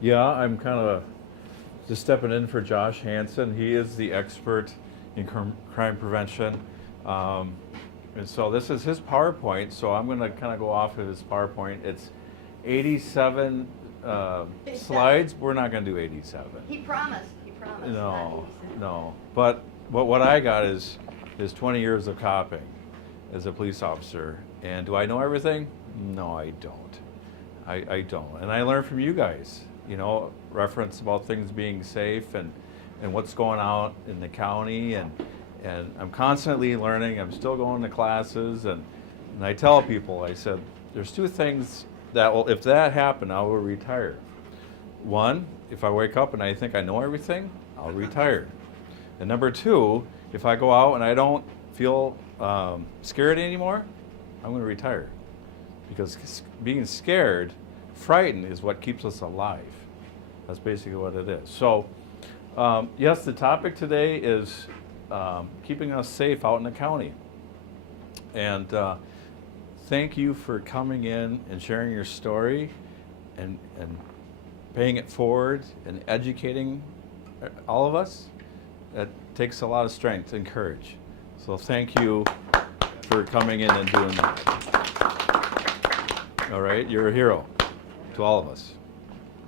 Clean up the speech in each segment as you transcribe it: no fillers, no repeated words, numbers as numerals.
Yeah, I'm kind of just stepping in for Josh Hansen. He is the expert in crime prevention. Um, and so this is his PowerPoint, so I'm going to kind of go off of his PowerPoint. It's 87 slides. We're not going to do 87. He promised. Not No, 87. no. But what I got is 20 years of copying as a police officer. And do I know everything? No, I don't. I don't. And I learned from you guys, reference about things being safe and what's going on in the county. And I'm constantly learning. I'm still going to classes. And I tell people, I said, there's two things that will, if that happened, I will retire. One, if I wake up and I think I know everything, I'll retire. And number two, if I go out and I don't feel scared anymore, I'm going to retire. Because being scared, frightened, is what keeps us alive. That's basically what it is. So, yes, the topic today is keeping us safe out in the county. And thank you for coming in and sharing your story and paying it forward and educating all of us. That takes a lot of strength and courage. So thank you for coming in and doing that. All right, you're a hero to all of us.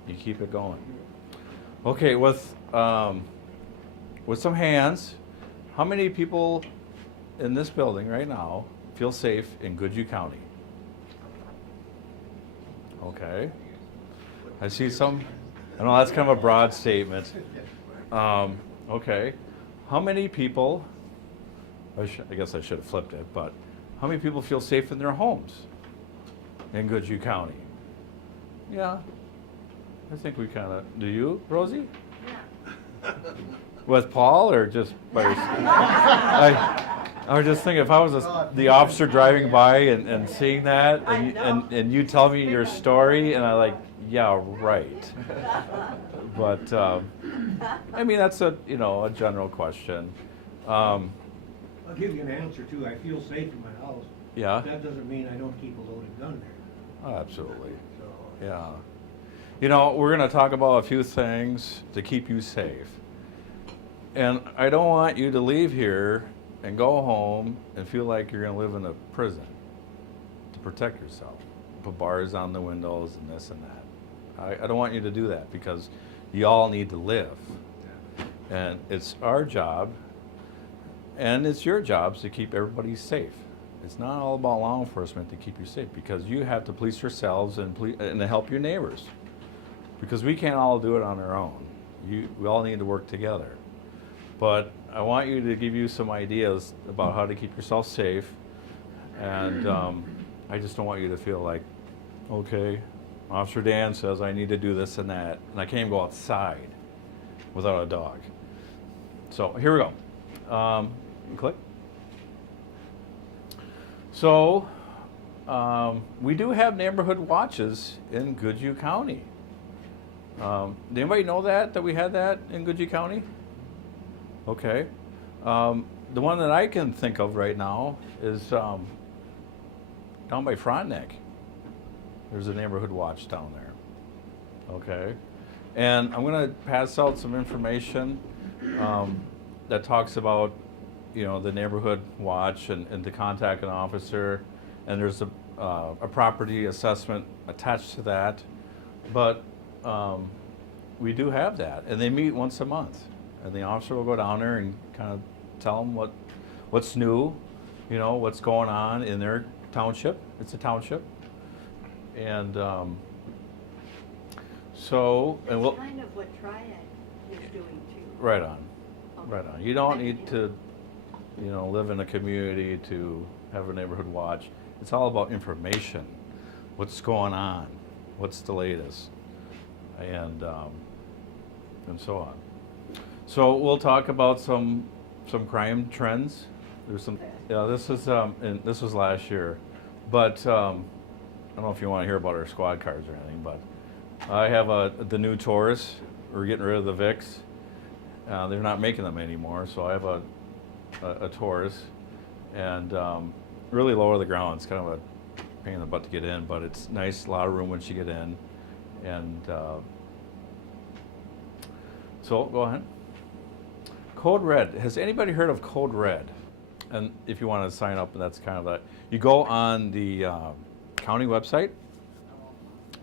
You keep it going. Okay, with some hands, how many people in this building right now feel safe in Goodhue County? Okay. I see some. I know that's kind of a broad statement. Okay. How many people, I guess I should have flipped it, but how many people feel safe in their homes in Goodhue County? Yeah. I think we kind of, do you, Rosie? Yeah. With Paul or just by yourself? I was just thinking if I was the officer driving by and seeing that and you tell me your story and I like, yeah, right. But I mean that's a general question. I'll give you an answer too. I feel safe in my house. Yeah. That doesn't mean I don't keep a loaded gun there. Oh, absolutely. So, Yeah. We're going to talk about a few things to keep you safe. And I don't want you to leave here and go home and feel like you're going to live in a prison to protect yourself. Put bars on the windows and this and that. I don't want you to do that because you all need to live. And it's our job and it's your jobs to keep everybody safe. It's not all about law enforcement to keep you safe because you have to police yourselves and to help your neighbors. Because we can't all do it on our own. We all need to work together. But I want you to give you some ideas about how to keep yourself safe. And I just don't want you to feel like, okay, Officer Dan says I need to do this and that, and I can't even go outside without a dog. So here we go. Click. So we do have neighborhood watches in Goodhue County. Did anybody know that we had that in Goodhue County? Okay. The one that I can think of right now is down by Frontenac. There's a neighborhood watch down there. Okay. And I'm going to pass out some information that talks about, the neighborhood watch and to contact an officer. And there's a property assessment attached to that. But we do have that, and they meet once a month, and the officer will go down there and kind of tell them what's new, what's going on in their township. It's a township, and so and we'll. That's kind of what TRIAD is doing too. Right on, Okay. right on. You don't need to, live in a community to have a neighborhood watch. It's all about information, what's going on, what's the latest. And so on. So we'll talk about some crime trends. There's some. Yeah, this was last year, but I don't know if you want to hear about our squad cars or anything. But I have the new Taurus. We're getting rid of the Vicks. They're not making them anymore, so I have a Taurus, and really low to the ground. It's kind of a pain in the butt to get in, but it's nice, a lot of room once you get in. And So go ahead. Code Red. Has anybody heard of Code Red? And if you want to sign up, that's kind of that. You go on the county website,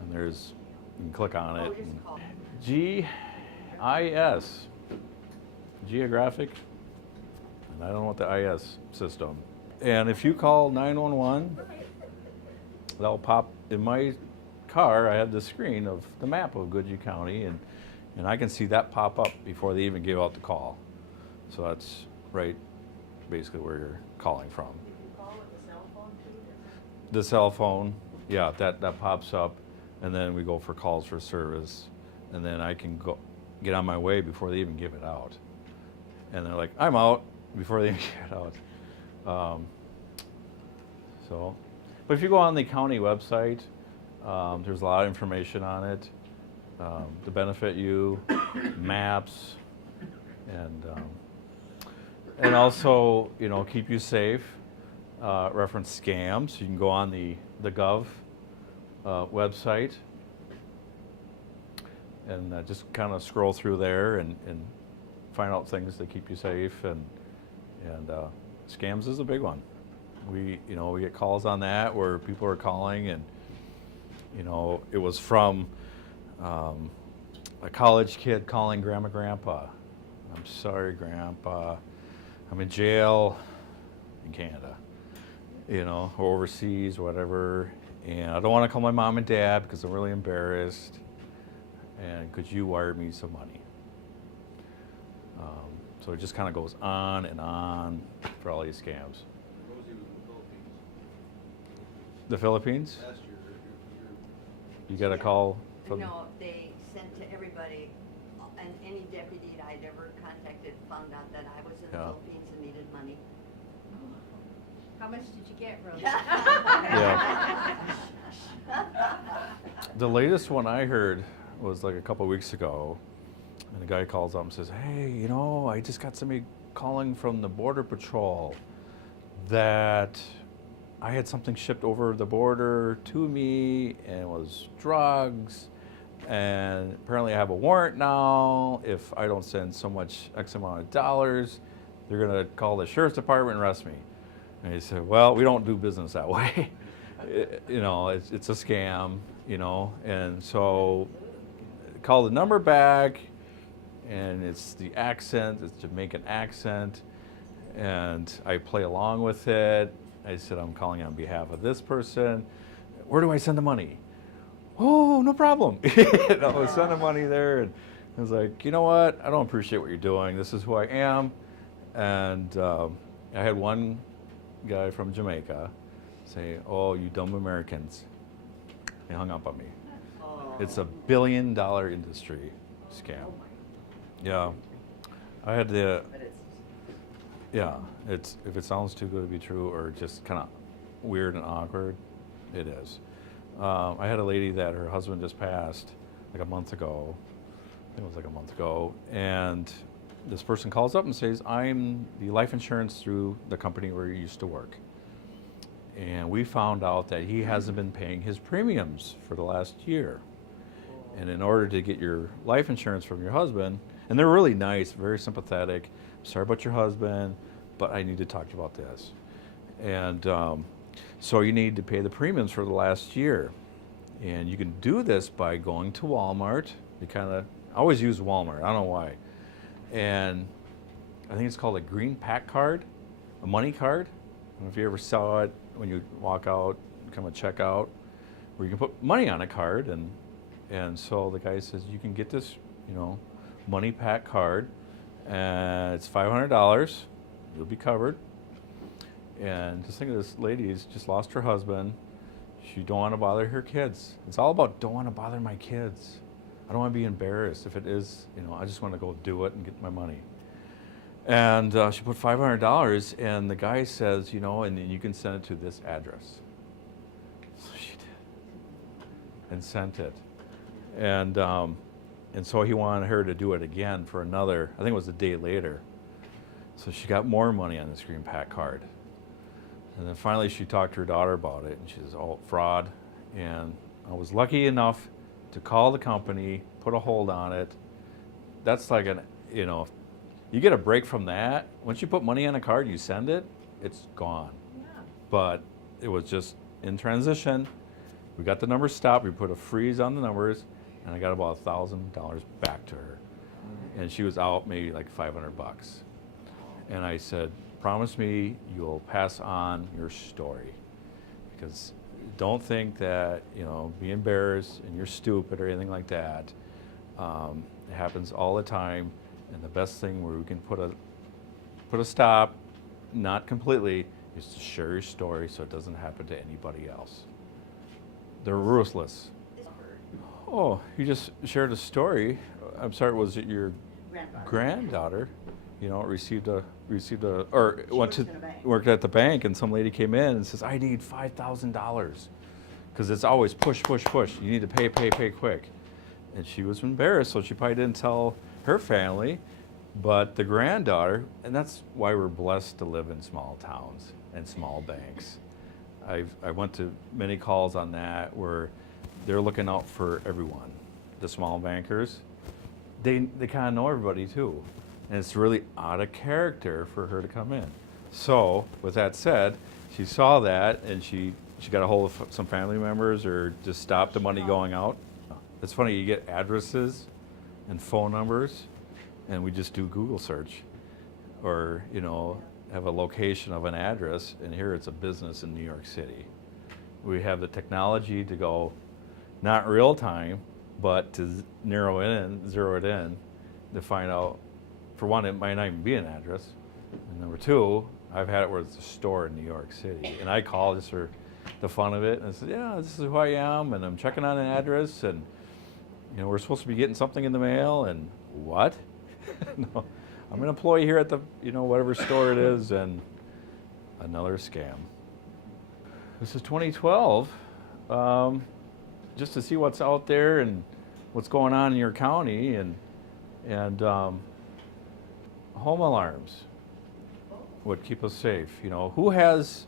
and there's, you can click on Oh, it. just call. GIS, geographic, and I don't know what the IS system. And if you call 911, that'll pop in my car. I have the screen of the map of Goodhue County, and I can see that pop up before they even give out the call. So that's right, basically where you're calling from. You can call with the cell phone too? The cell phone, yeah, that pops up, and then we go for calls for service, and then I can go get on my way before they even give it out. And they're like, I'm out, before they even get it out. But if you go on the county website, there's a lot of information on it to benefit you, maps, and also, you know, keep you safe. Reference scams. You can go on the Gov website and just kind of scroll through there and find out things that keep you safe. And scams is a big one. We get calls on that where people are calling, and you know, it was from a college kid calling grandpa. I'm sorry, grandpa. I'm in jail in Canada, you know, or overseas, whatever. And I don't want to call my mom and dad because I'm really embarrassed. And could you wire me some money? So it just kind of goes on and on for all these scams. Rosie was in the Philippines. The Philippines? Last year. You got a call from? No, they sent to everybody, and any deputy I'd ever contacted found out that I was in the Yeah. Philippines and needed money. How much did you get, Rosie? Yeah. The latest one I heard was like a couple of weeks ago, and the guy calls up and says, hey, you know, I just got somebody calling from the Border Patrol that I had something shipped over the border to me, and it was drugs, and apparently I have a warrant now. If I don't send so much X amount of dollars, they're gonna call the sheriff's department and arrest me. And he said, well, we don't do business that way. You know, it's a scam, you know, and so call the number back, and it's the accent, it's Jamaican accent, and I play along with it. I said, I'm calling on behalf of this person. Where do I send the money? Oh, no problem. You know, send the money there, and I was like, you know what? I don't appreciate what you're doing. This is who I am. And I had one guy from Jamaica say, oh, you dumb Americans. He hung up on me. Oh. It's $1 billion industry scam. Yeah. I had the, yeah, it's, if it sounds too good to be true or just kind of weird and awkward, it is. I had a lady that her husband just passed like a month ago. I think it was like a month ago. And this person calls up and says, I'm the life insurance through the company where he used to work. And we found out that he hasn't been paying his premiums for the last year. And in order to get your life insurance from your husband, and they're really nice, very sympathetic, sorry about your husband, but I need to talk to you about this. And so you need to pay the premiums for the last year. And you can do this by going to Walmart. You kind of, I always use Walmart, I don't know why. And I think it's called a green pack card, a money card. I don't know if you ever saw it when you walk out, come a checkout, where you can put money on a card. And so the guy says, you can get this, you know, money pack card, and it's $500, you'll be covered. And just think of this lady who's just lost her husband. She don't want to bother her kids. It's all about don't want to bother my kids. I don't want to be embarrassed. If it is, you know, I just want to go do it and get my money. And she put $500, and the guy says, you know, and then you can send it to this address. So she did, and sent it. And so he wanted her to do it again for another, I think it was a day later. So she got more money on this green pack card. And then finally she talked to her daughter about it, and she says, oh, fraud. And I was lucky enough to call the company, put a hold on it, that's like an, you know, you get a break from that. Once you put money on a card, you send it, it's gone. Yeah. But it was just in transition. We got the numbers stopped. We put a freeze on the numbers, and I got about $1,000 back to her. And she was out maybe like $500. And I said, promise me you'll pass on your story, because don't think that, you know, be embarrassed and you're stupid or anything like that. It happens all the time, and the best thing where we can put a stop, not completely, is to share your story so it doesn't happen to anybody else. They're ruthless. Oh, you just shared a story. I'm sorry, was it your granddaughter? You know, received a or went to worked at the bank, and some lady came in and says, I need $5,000, because it's always push, push, push. You need to pay, pay, pay quick. And she was embarrassed, so she probably didn't tell her family, but the granddaughter, and that's why we're blessed to live in small towns and small banks. I went to many calls on that where they're looking out for everyone. The small bankers, they kind of know everybody too. And it's really out of character for her to come in. So, with that said, she saw that and she got a hold of some family members or just stopped the money going out. It's funny, you get addresses and phone numbers, and we just do Google search, or, you know, have a location of an address, and here it's a business in New York City. We have the technology to go, not real time, but to zero it in to find out. For one, it might not even be an address. And number two, I've had it where it's a store in New York City. And I call just for the fun of it. And I said, yeah, this is who I am. And I'm checking on an address. And, you know, we're supposed to be getting something in the mail. And what? No, I'm an employee here at the, you know, whatever store it is. And another scam. This is 2012. Just to see what's out there and what's going on in your county. And home alarms would keep us safe. You know, who has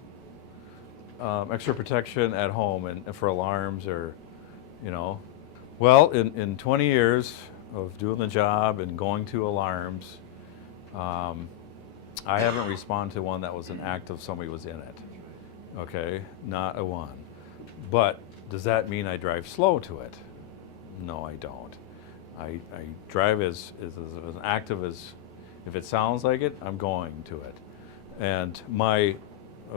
extra protection at home and for alarms, or, you know? Well, in 20 years of doing the job and going to alarms, I haven't responded to one that was an act of somebody was in it. Okay, not a one. But does that mean I drive slow to it? No, I don't. I drive as active as, if it sounds like it, I'm going to it. And my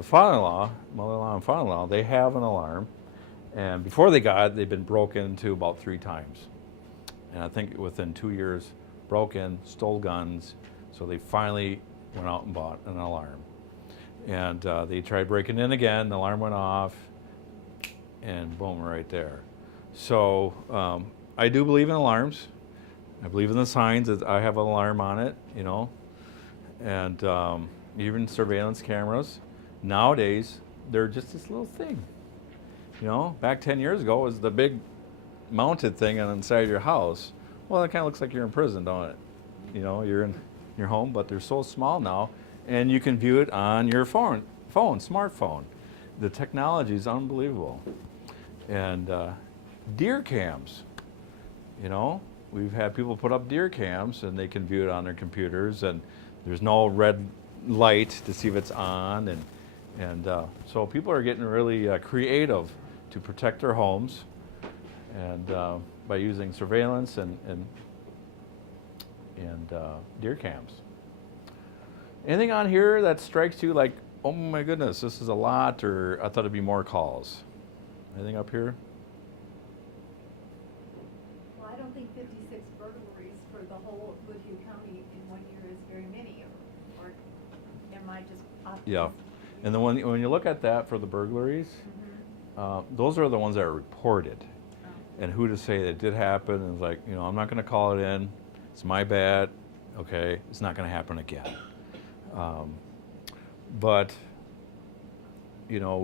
father-in-law, mother-in-law and father-in-law, they have an alarm. And before they got it, they'd been broken into about 3 times. And I think within 2 years, broken, stole guns. So they finally went out and bought an alarm. And they tried breaking in again, the alarm went off, and boom, right there. So I do believe in alarms. I believe in the signs that I have an alarm on it, you know, and even surveillance cameras. Nowadays, they're just this little thing. You know, back 10 years ago, it was the big mounted thing on the inside of your house. Well, it kind of looks like you're in prison, don't it? You know, you're in your home, but they're so small now, and you can view it on your smartphone. The technology is unbelievable. And deer cams, you know. We've had people put up deer cams, and they can view it on their computers, and there's no red light to see if it's on, and so people are getting really creative to protect their homes, and by using surveillance and deer cams. Anything on here that strikes you like, oh my goodness, this is a lot, or I thought it'd be more calls? Anything up here? Well, I don't think 56 burglaries for the whole of Goodhue County in 1 year is very many, or am I just optimistic? Yeah, and then when you look at that for the burglaries, those are the ones that are reported. Oh. And who to say that it did happen, and it's like, you know, I'm not going to call it in. It's my bad. Okay, it's not going to happen again. But you know,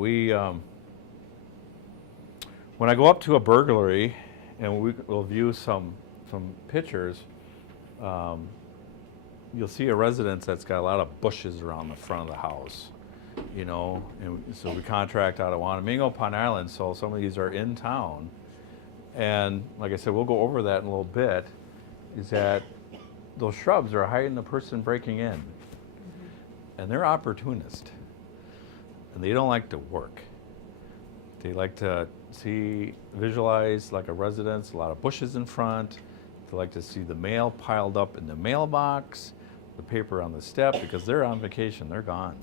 when I go up to a burglary, and we'll view some pictures, you'll see a residence that's got a lot of bushes around the front of the house, you know, and so we contract out of Wanamingo, Pine Island, so some of these are in town. And like I said, we'll go over that in a little bit, is that those shrubs are hiding the person breaking in. And they're opportunists. And they don't like to work. They like to visualize like a residence, a lot of bushes in front. They like to see the mail piled up in the mailbox, the paper on the step, because they're on vacation, they're gone.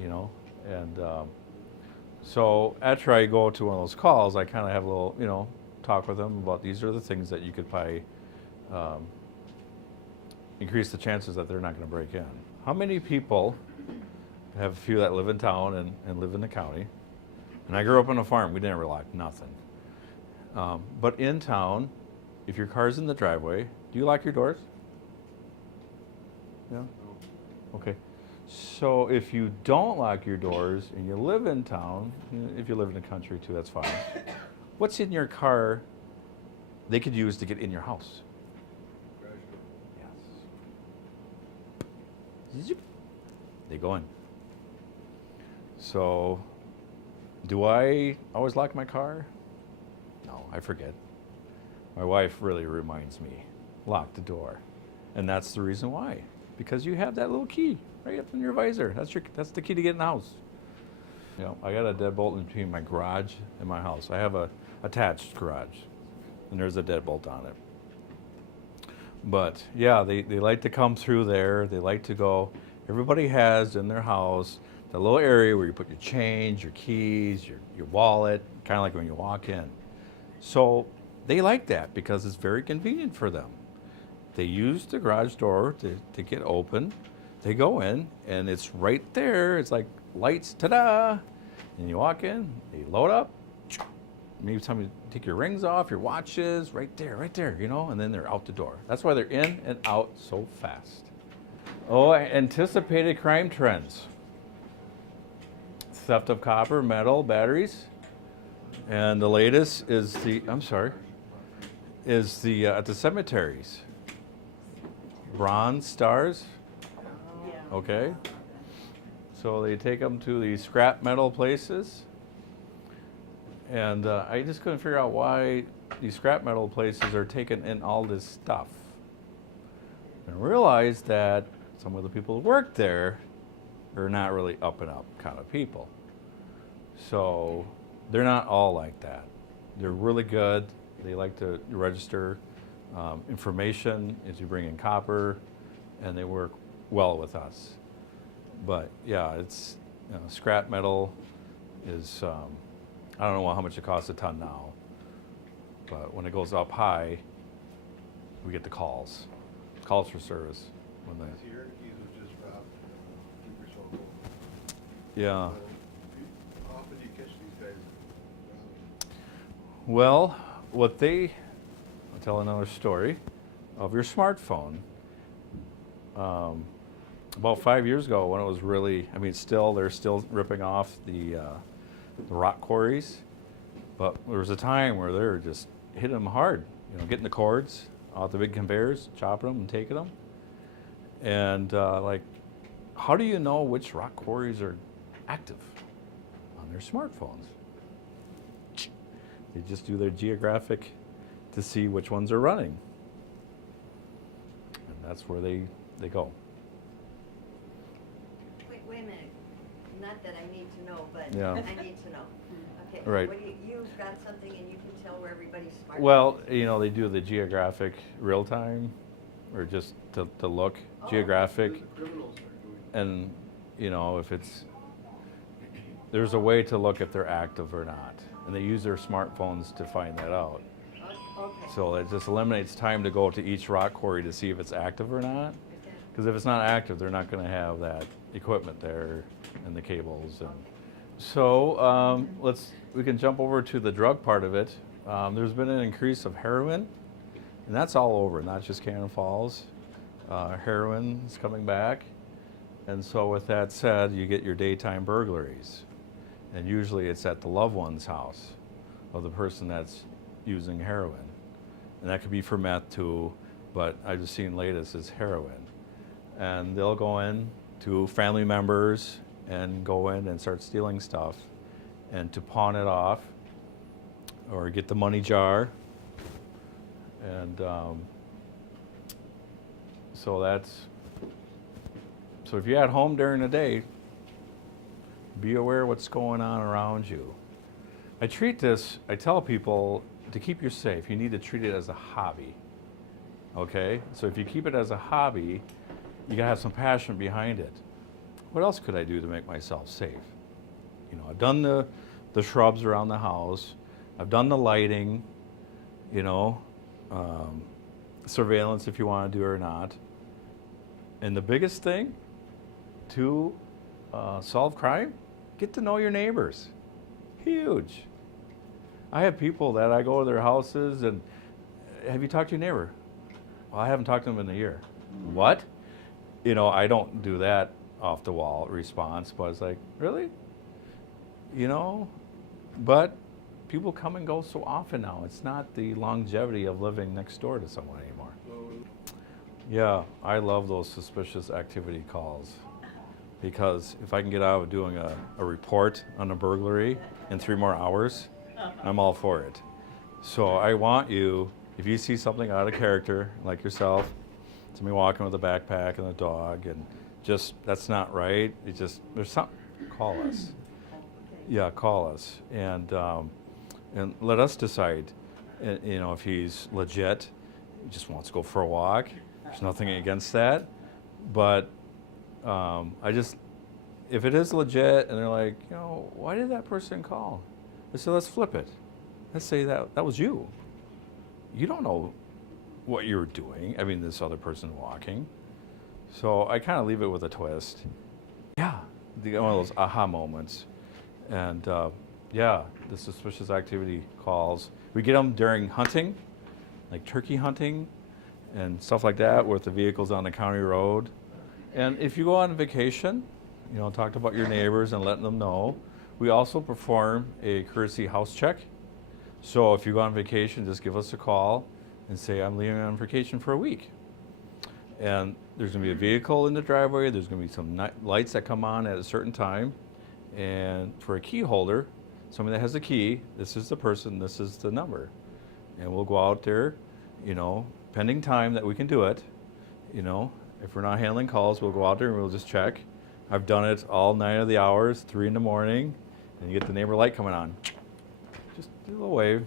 You know, and so after I go to one of those calls, I kind of have a little, you know, talk with them about these are the things that you could probably increase the chances that they're not going to break in. How many people, I have a few that live in town and live in the county, and I grew up on a farm, we never locked nothing. But in town, if your car's in the driveway, do you lock your doors? Yeah? Okay. So if you don't lock your doors and you live in town, if you live in the country too, that's fine. What's in your car they could use to get in your house? Garage door. Yes. Zip. They go in. So, do I always lock my car? No, I forget. My wife really reminds me, lock the door. And that's the reason why. Because you have that little key right up in your visor. That's the key to get in the house. You know, I got a deadbolt in between my garage and my house. I have a attached garage, and there's a deadbolt on it. But yeah, they like to come through there. They like to go. Everybody has in their house the little area where you put your change, your keys, your wallet, kind of like when you walk in. So they like that because it's very convenient for them. They use the garage door to get open. They go in, and it's right there. It's like lights, ta-da! And you walk in, they load up. Maybe time you take your rings off, your watches, right there, you know, and then they're out the door. That's why they're in and out so fast. Oh, anticipated crime trends. Theft of copper, metal, batteries. And the latest is at the cemeteries. Bronze stars. Okay. So they take them to the scrap metal places. And I just couldn't figure out why these scrap metal places are taking in all this stuff. And realized that some of the people who work there are not really up and up kind of people. So they're not all like that. They're really good. They like to register information as you bring in copper, and they work well with us. But yeah, it's, you know, scrap metal is, I don't know how much it costs a ton now, but when it goes up high, we get the calls for service. When they, See, your keys was just robbed. Keep yourself open. yeah. How often do you catch these guys robbing? Well, I'll tell another story of your smartphone. About 5 years ago, when it was really, I mean, they're still ripping off the rock quarries, but there was a time where they were just hitting them hard, you know, getting the cords out the big conveyors, chopping them and taking them. And like, how do you know which rock quarries are active on their smartphones? They just do their geographic to see which ones are running. And that's where they go. Wait a minute, not that I need to know, but Yeah. I need to know. Okay, Right. what do you've got something and you can tell where everybody's smart. Well, you know, they do the geographic real time, or just to look Oh. geographic, The criminals are doing. and you know, there's a way to look if they're active or not, and they use their smartphones to find that out. Okay. So it just eliminates time to go to each rock quarry to see if it's active or not. Because if it's not active, they're not going to have that equipment there and the cables. And so we can jump over to the drug part of it. There's been an increase of heroin, and that's all over, not just Cannon Falls. Heroin is coming back. And so with that said, you get your daytime burglaries. And usually it's at the loved one's house of the person that's using heroin. And that could be for meth too, but I just seen latest is heroin. And they'll go in to family members and go in and start stealing stuff and to pawn it off or get the money jar. And So if you're at home during the day, be aware of what's going on around you. I tell people to keep you safe, you need to treat it as a hobby. Okay? So if you keep it as a hobby, you gotta have some passion behind it. What else could I do to make myself safe? You know, I've done the shrubs around the house. I've done the lighting, you know, surveillance if you want to do it or not. And the biggest thing to solve crime, get to know your neighbors. Huge. I have people that I go to their houses and, have you talked to your neighbor? Well, I haven't talked to them in a year. What? You know, I don't do that off the wall response, but it's like, really? You know, but people come and go so often now. It's not the longevity of living next door to someone anymore. Yeah, I love those suspicious activity calls because if I can get out of doing a report on a burglary in 3 more hours, I'm all for it. So I want you, if you see something out of character, like yourself, somebody walking with a backpack and a dog, and just, that's not right, there's something, call us. Yeah, call us, and let us decide, you know, if he's legit, he just wants to go for a walk. There's nothing against that, but if it is legit, and they're like, you know, why did that person call? I said, let's flip it. Let's say that was you. You don't know what you were doing. I mean, this other person walking. So I kind of leave it with a twist. Yeah, one of those aha moments. And yeah, the suspicious activity calls. We get them during hunting, like turkey hunting and stuff like that, with the vehicles on the county road. And if you go on vacation, you know, talk about your neighbors and letting them know. We also perform a courtesy house check. So if you go on vacation, just give us a call and say, I'm leaving on vacation for a week. And there's gonna be a vehicle in the driveway, there's gonna be some lights that come on at a certain time. And for a key holder, somebody that has a key, this is the person, this is the number. And we'll go out there, you know, pending time that we can do it, you know. If we're not handling calls, we'll go out there and we'll just check. I've done it all 9 of the hours, 3 in the morning, and you get the neighbor light coming on. Just do a little wave,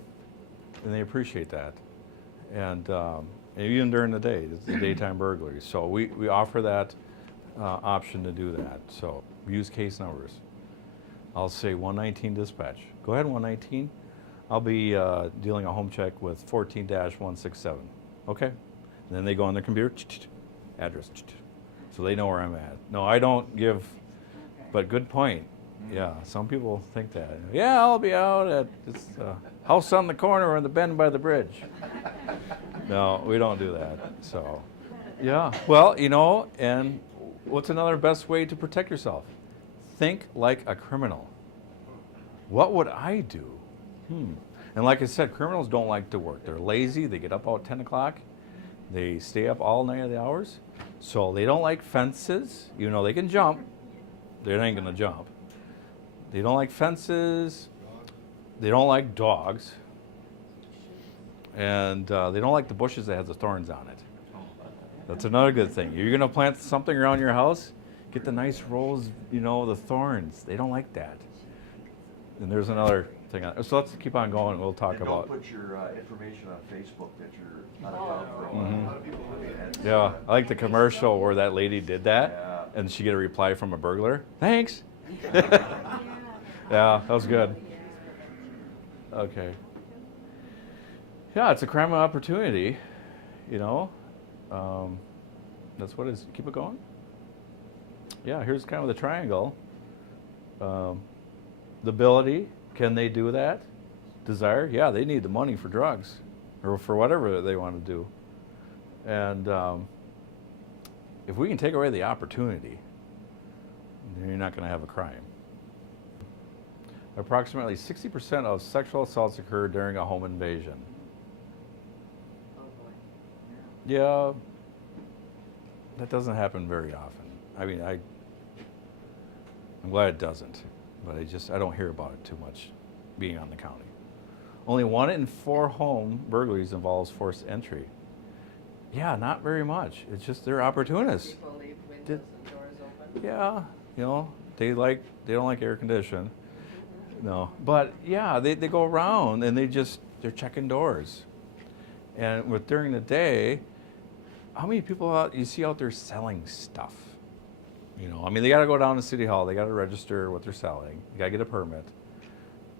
and they appreciate that. And even during the day, it's the daytime burglary. So we offer that option to do that. So we use case numbers. I'll say 119 dispatch. Go ahead, 119. I'll be dealing a home check with 14-167. Okay? And then they go on their computer, address, so they know where I'm at. No, I don't give, but good point. Yeah, some people think that. Yeah, I'll be out at this house on the corner or the bend by the bridge. No, we don't do that. So, yeah. Well, you know, and what's another best way to protect yourself? Think like a criminal. What would I do? And like I said, criminals don't like to work. They're lazy. They get up about 10 o'clock. They stay up all 9 of the hours. So they don't like fences. You know, they can jump. They ain't gonna jump. They don't like fences. They don't like dogs. And they don't like the bushes that have the thorns on it. That's another good thing. You're gonna plant something around your house, get the nice rows, you know, the thorns. They don't like that. And there's another thing. So let's keep on going. We'll talk about. Don't put your information on Facebook that you're not allowed for. Mhm. A lot of people look at it. Yeah, I like the commercial where that lady did that, Yeah. and she get a reply from a burglar. Thanks. Yeah, that was good. Okay. Yeah, it's a crime of opportunity, you know. That's what it is. Keep it going. Yeah, here's kind of the triangle. The ability, can they do that? Desire, yeah, they need the money for drugs or for whatever they want to do. And if we can take away the opportunity, then you're not going to have a crime. Approximately 60% of sexual assaults occur during a home invasion. Yeah, that doesn't happen very often. I mean, I'm glad it doesn't, but I don't hear about it too much being on the county. Only 1 in 4 home burglaries involves forced entry. Yeah, not very much. It's just they're opportunists. People leave windows and doors open. Yeah, they don't like air condition. No, but yeah, they go around and they're checking doors. And during the day, how many people you see out there selling stuff? I mean, they got to go down to City Hall. They got to register what they're selling. You got to get a permit.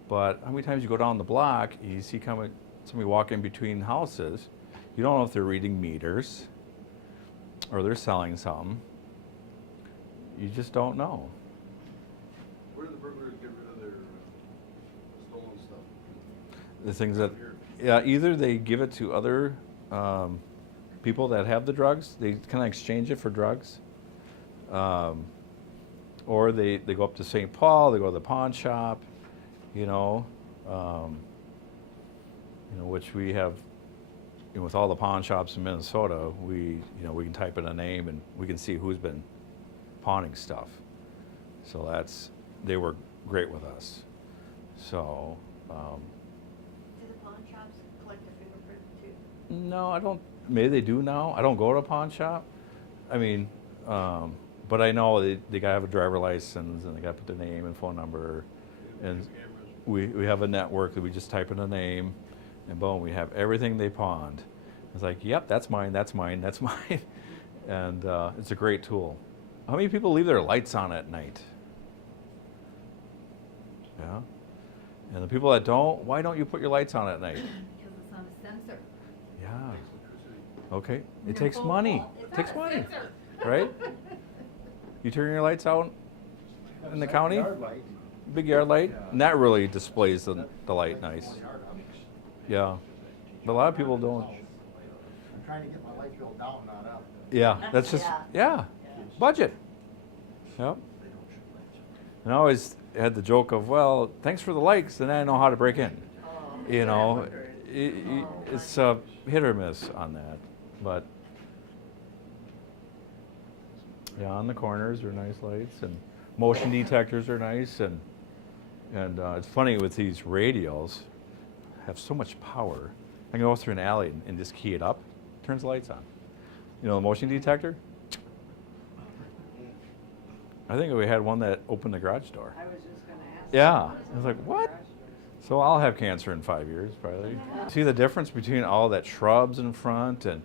But how many times you go down the block, you see somebody walking between houses. You don't know if they're reading meters or they're selling something. You just don't know. Where do the burglars get rid of their stolen stuff? The things that, Here. yeah, either they give it to other people that have the drugs. They kind of exchange it for drugs. Or they go up to St. Paul. They go to the pawn shop. Which we have. With all the pawn shops in Minnesota, we can type in a name and we can see who's been pawning stuff. So they were great with us. So. Do the pawn shops collect a fingerprint too? No, I don't. Maybe they do now. I don't go to a pawn shop. I mean, but I know they gotta have a driver license and they gotta put their name and phone number. And we have a network that we just type in a name, and boom, we have everything they pawned. It's like, yep, that's mine, that's mine, that's mine, and it's a great tool. How many people leave their lights on at night? Yeah, and the people that don't, why don't you put your lights on at night? Because it's on a sensor. Yeah. Okay, it Your takes phone money. call. It It's takes on a money, sensor. right? You turn your lights out in the county, Yard light. big yard light, and that really displays the light nice. Yeah, but a lot of people don't. I'm trying to get my light bill down, not up. Yeah, that's just, yeah, budget. Yep. And I always had the joke of, well, thanks for the likes, and I know how to break in. It's a hit or miss on that, but yeah, on the corners are nice lights, and motion detectors are nice, and it's funny with these radios, have so much power. I can go through an alley and just key it up, turns the lights on. The motion detector. I think we had one that opened the garage door. I was just gonna ask. Yeah, I was like, what? So I'll have cancer in 5 years, probably. See the difference between all that shrubs in front and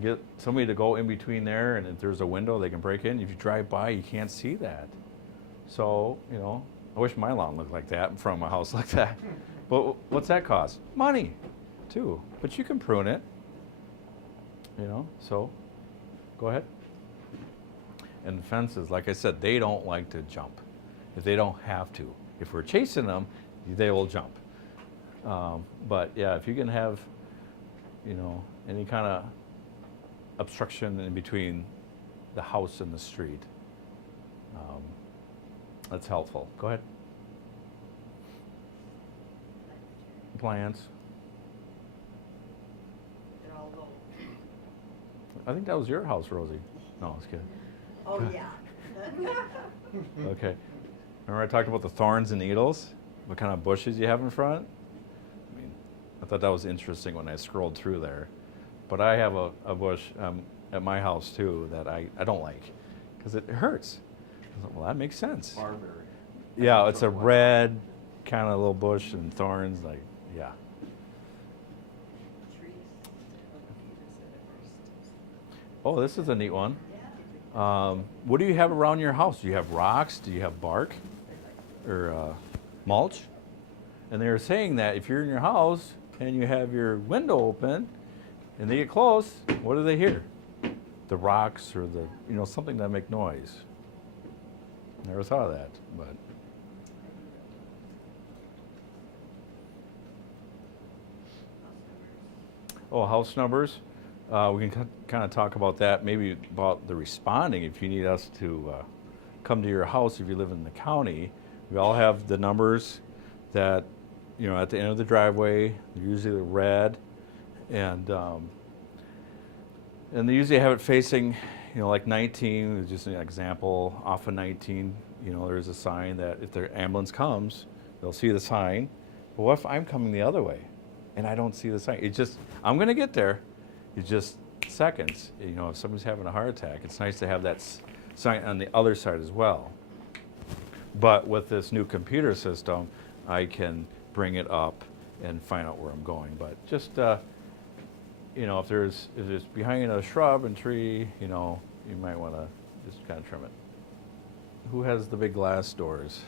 get somebody to go in between there, and if there's a window, they can break in. If you drive by, you can't see that. So, I wish my lawn looked like that in front of my house like that. But what's that cost? Money, too. But you can prune it, so go ahead. And fences, like I said, they don't like to jump if they don't have to. If we're chasing them, they will jump. But yeah, if you can have, any kind of obstruction in between the house and the street, that's helpful. Go ahead. Plants. They're all low. I think that was your house, Rosie. No, I was kidding. Oh, yeah. Okay. Remember I talked about the thorns and needles? What kind of bushes you have in front? I mean, I thought that was interesting when I scrolled through there. But I have a bush at my house too that I don't like because it hurts. I thought, well, that makes sense. Barberry. Yeah, it's a red kind of little bush and thorns, like, yeah. Trees. Oh, this is a neat one. Yeah. What do you have around your house? Do you have rocks? Do you have bark? Or mulch? And they were saying that if you're in your house and you have your window open and they get close, what do they hear? The rocks or something that make noise. Never thought of that, but. Oh, house numbers. We can kind of talk about that, maybe about the responding if you need us to come to your house if you live in the county. We all have the numbers that, at the end of the driveway, they're usually red, and they usually have it facing, like 19, just an example, off of 19, there's a sign that if the ambulance comes, they'll see the sign. But what if I'm coming the other way and I don't see the sign? I'm going to get there. It's just seconds. You know, if somebody's having a heart attack, it's nice to have that sign on the other side as well. But with this new computer system, I can bring it up and find out where I'm going. But just, you know, if it's behind a shrub and tree, you know, you might want to just kind of trim it. Who has the big glass doors?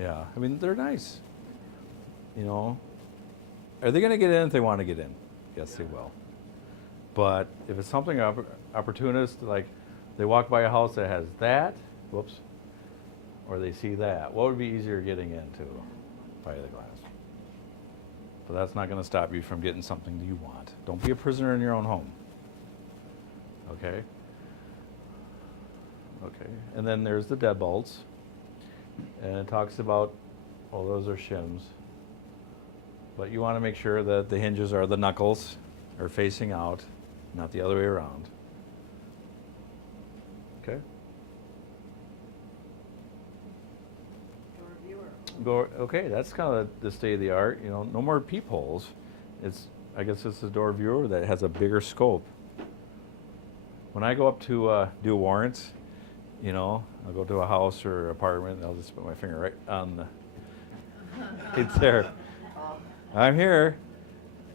Yeah, I mean, they're nice. You know, are they going to get in if they want to get in? Yes, they will. But if it's something opportunist, like they walk by a house that has that, whoops, or they see that, what would be easier getting into by the glass? But that's not going to stop you from getting something that you want. Don't be a prisoner in your own home. Okay? Okay. And then there's the deadbolts. And it talks about, well, those are shims. But you want to make sure that the hinges are the knuckles are facing out, not the other way around. Okay? Okay, that's kind of the state of the art. You know, no more peepholes. I guess it's a door viewer that has a bigger scope. When I go up to do warrants, you know, I'll go to a house or apartment, and I'll just put my finger right on the, it's there. I'm here,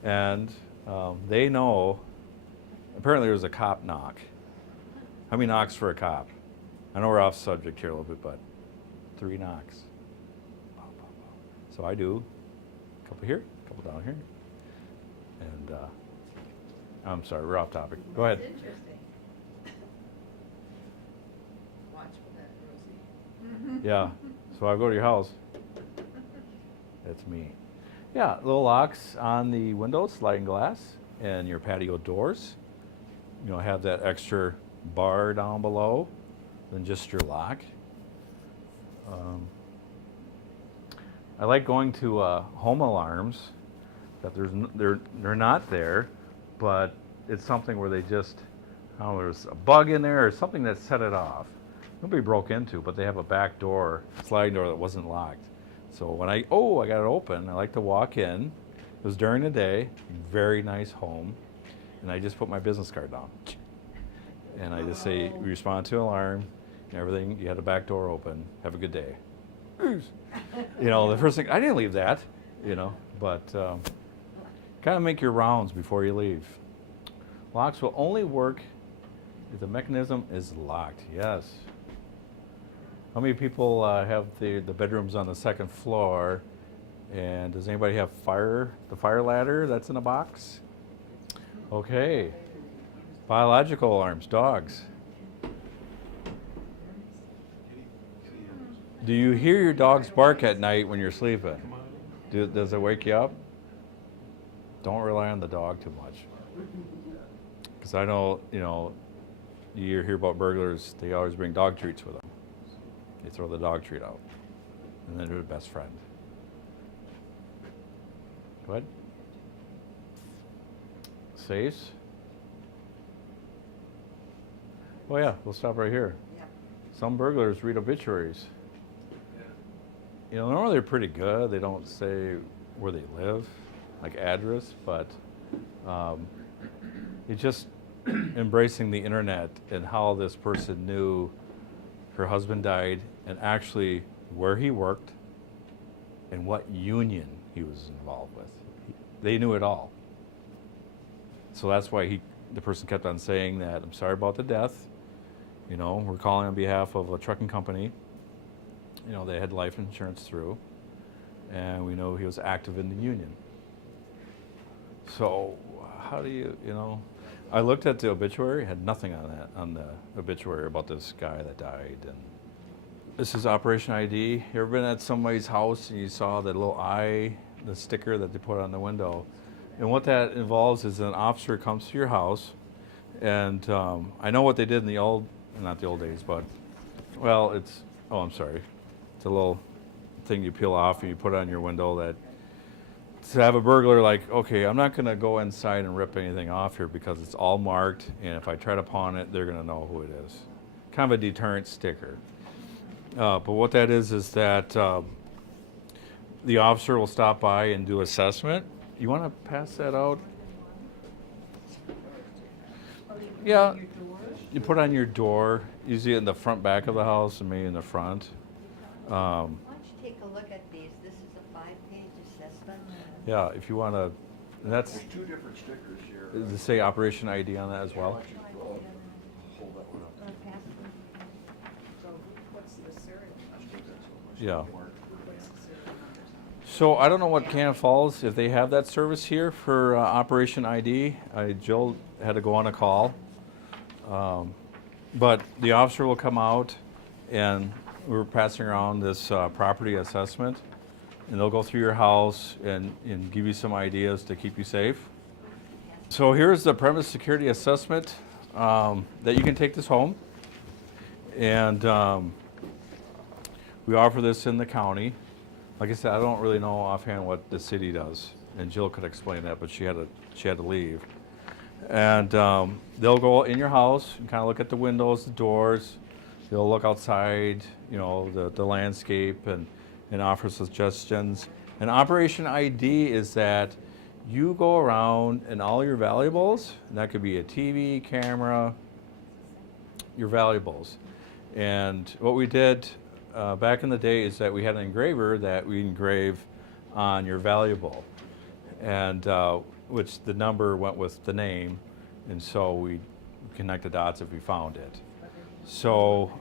and they know. Apparently, there was a cop knock. How many knocks for a cop? I know we're off subject here a little bit, but 3 knocks. So I do a couple here, a couple down here, and I'm sorry, we're off topic. Go ahead. That's interesting. Watch for that, Rosie. Yeah. So I go to your house. That's me. Yeah, little locks on the windows, sliding glass, and your patio doors. You know, have that extra bar down below than just your lock. I like going to home alarms that they're not there, but it's something where they just, I don't know, there's a bug in there or something that set it off. Nobody broke into, but they have a back door, sliding door that wasn't locked. So when I got it open, I like to walk in. It was during the day, very nice home, and I just put my business card down. And I just say, respond to alarm, and everything, you had a back door open, have a good day. You know, the first thing, I didn't leave that, you know, but kind of make your rounds before you leave. Locks will only work if the mechanism is locked, yes. How many people have the bedrooms on the 2nd floor, and does anybody have the fire ladder that's in a box? Okay. Biological alarms, dogs. Do you hear your dogs bark at night when you're sleeping? Does it wake you up? Don't rely on the dog too much. Because I know, you know, you hear about burglars, they always bring dog treats with them. They throw the dog treat out, and then they're the best friend. Go ahead. Safes. Oh yeah, we'll stop right here. Yeah. Some burglars read obituaries. You know, normally they're pretty good. They don't say where they live, like address, but it's just embracing the internet and how this person knew her husband died and actually where he worked and what union he was involved with. They knew it all. So that's why the person kept on saying that, I'm sorry about the death. You know, we're calling on behalf of a trucking company. You know, they had life insurance through, and we know he was active in the union. So how do you know, I looked at the obituary, had nothing on the obituary about this guy that died. And this is Operation ID. You ever been at somebody's house and you saw the little eye, the sticker that they put on the window? And what that involves is an officer comes to your house, and I know what they did in the not the old days, but, well, I'm sorry. It's a little thing you peel off and you put on your window that, to have a burglar like, okay, I'm not gonna go inside and rip anything off here because it's all marked, and if I try to pawn it, they're gonna know who it is. Kind of a deterrent sticker. But what that is that the officer will stop by and do assessment. You wanna pass that out? Yeah, you put on your door, usually in the front back of the house and maybe in the front. Why don't you take a look at these? This is a 5-page assessment. Yeah, if you want to, that's, There's 2 different stickers here. does it say Operation ID on that as well? Why don't you hold that one up? Wanna pass them? So what's the serial? I think that's what my Yeah. mark. What's the serial numbers on? So I don't know what Cannon Falls, if they have that service here for Operation ID. Jill had to go on a call. But the officer will come out and we're passing around this property assessment. And they'll go through your house and give you some ideas to keep you safe. So here's the premise security assessment that you can take this home. And we offer this in the county. Like I said, I don't really know offhand what the city does, and Jill could explain that, but she had to leave. And they'll go in your house and kind of look at the windows, the doors. They'll look outside, you know, the landscape and offer suggestions. And Operation ID is that you go around and all your valuables, and that could be a TV, camera, your valuables. And what we did back in the day is that we had an engraver that we engrave on your valuable, and which the number went with the name, and so we connect the dots if we found it. So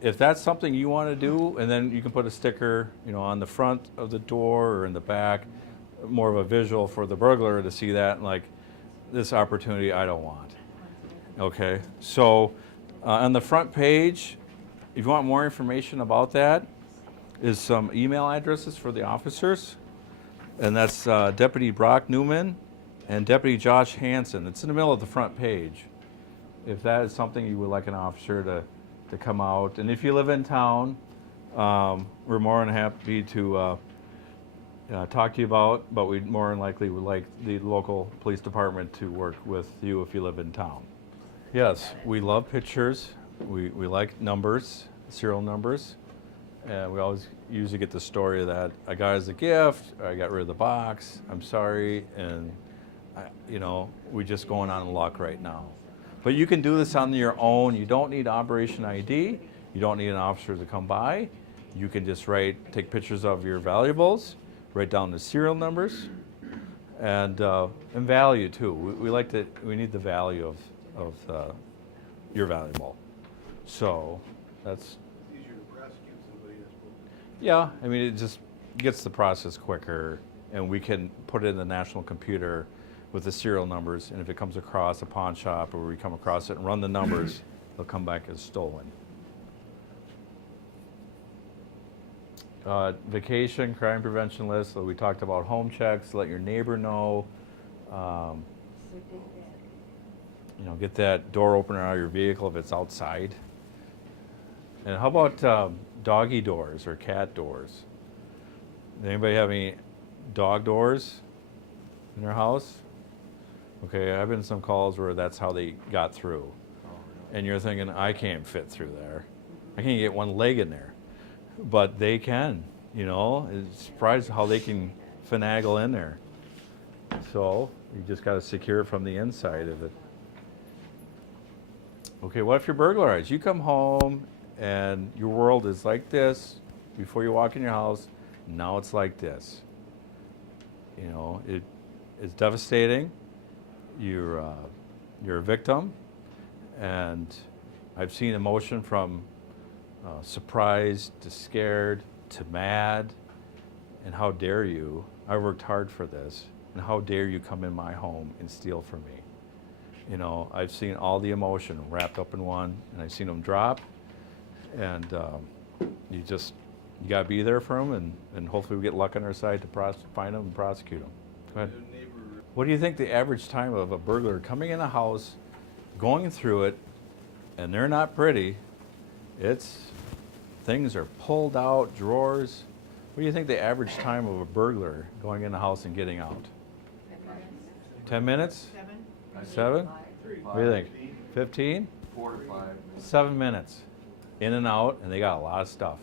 if that's something you want to do, and then you can put a sticker, you know, on the front of the door or in the back, more of a visual for the burglar to see that, and like, this opportunity I don't want. Okay, so on the front page, if you want more information about that, is some email addresses for the officers, and that's Deputy Brock Newman and Deputy Josh Hansen. It's in the middle of the front page. If that is something you would like an officer to come out, and if you live in town, we're more than happy to talk to you about, but we more than likely would like the local police department to work with you if you live in town. Yes, we love pictures. We like numbers, serial numbers, and we always usually get the story that I got as a gift, or I got rid of the box, I'm sorry, and you know, we're just going on luck right now. But you can do this on your own. You don't need Operation ID. You don't need an officer to come by. You can just take pictures of your valuables, write down the serial numbers, and value too. We need the value of your valuable. So that's, It's easier to prosecute somebody, I suppose. yeah, I mean, it just gets the process quicker, and we can put it in the national computer with the serial numbers, and if it comes across a pawn shop or we come across it and run the numbers, they'll come back as stolen. Vacation, crime prevention list, so we talked about home checks, let your neighbor know. So did that. You know, get that door opener out of your vehicle if it's outside. And how about doggy doors or cat doors? Does anybody have any dog doors in their house? Okay, I've been in some calls where that's how they got through. And you're thinking, I can't fit through there. I can't get one leg in there. But they can, you know. It's surprised how they can finagle in there. So you just got to secure it from the inside of it. Okay, what if you're burglarized? You come home and your world is like this before you walk in your house. Now it's like this. You know, it's devastating. You're a victim, and I've seen emotion from surprised to scared to mad, and how dare you? I worked hard for this, and how dare you come in my home and steal from me? You know, I've seen all the emotion wrapped up in one, and I've seen them drop, and you gotta be there for them, and hopefully we get luck on our side to find them and prosecute them. Go ahead. The neighbor, What do you think the average time of a burglar coming in a house, going through it, and they're not pretty, things are pulled out, drawers. What do you think the average time of a burglar going in a house and getting out? 10 minutes? 7? What do you think? 15? 4 to 5. 7 minutes. In and out, and they got a lot of stuff.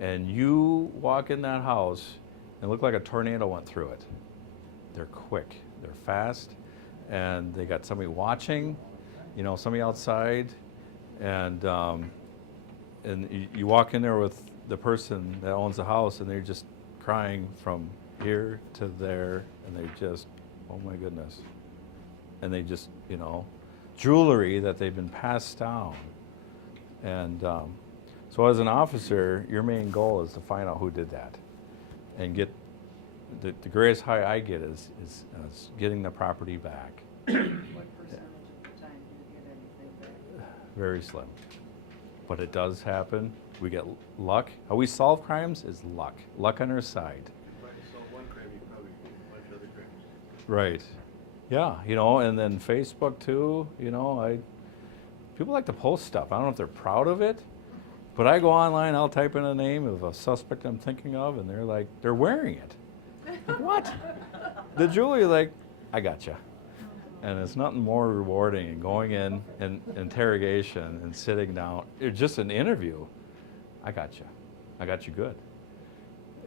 And you walk in that house, and it looked like a tornado went through it. They're quick, they're fast, and they got somebody watching, You know, somebody outside, and you walk in there with the person that owns the house, and they're just crying from here to there, and they just, oh my goodness. And they just, you know, jewelry that they've been passed down. And so as an officer, your main goal is to find out who did that and get, the greatest high I get is getting the property back. What percentage of the time do you get anything back? Very slim. But it does happen. We get luck. How we solve crimes is luck. Luck on our side. You might solve one crime, you probably get a bunch of other crimes. Right. Yeah, you know, and then Facebook too, you know, people like to post stuff. I don't know if they're proud of it, but I go online, I'll type in a name of a suspect I'm thinking of, and they're like, they're wearing it. Like, what? The jewelry, like, I gotcha. And it's nothing more rewarding than going in and interrogation and sitting down. It's just an interview. I got you. I got you good.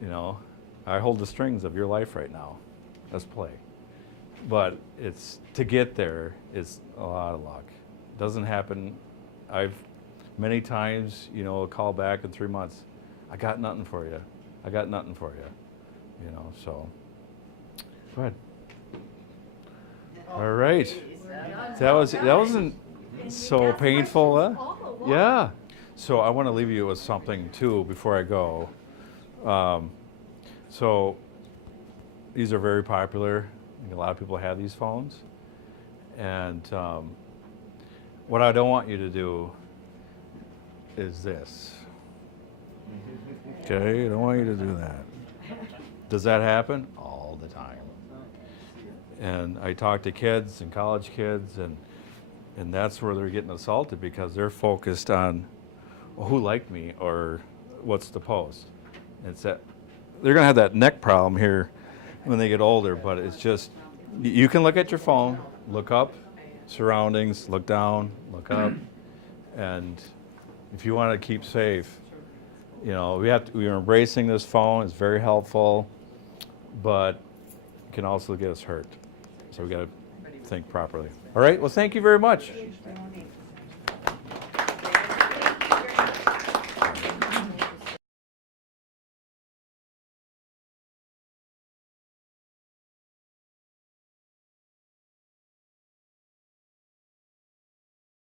You know, I hold the strings of your life right now. Let's play. But it's, to get there is a lot of luck. Doesn't happen. I've many times, you know, call back in 3 months. I got nothing for you. I got nothing for you. You know, so. Go ahead. All right. That wasn't so painful, huh? Yeah. So I want to leave you with something too before I go. So these are very popular. I think a lot of people have these phones. And what I don't want you to do is this. Okay, I don't want you to do that. Does that happen? All the time. And I talk to kids and college kids, and that's where they're getting assaulted because they're focused on, well, who liked me or what's the post. It's that they're gonna have that neck problem here when they get older, but it's just, you can look at your phone, look up, surroundings, look down, look up, and if you want to keep safe, you know, we're embracing this phone. It's very helpful, but it can also get us hurt. So we got to think properly. All right. Well, thank you very much. Donate.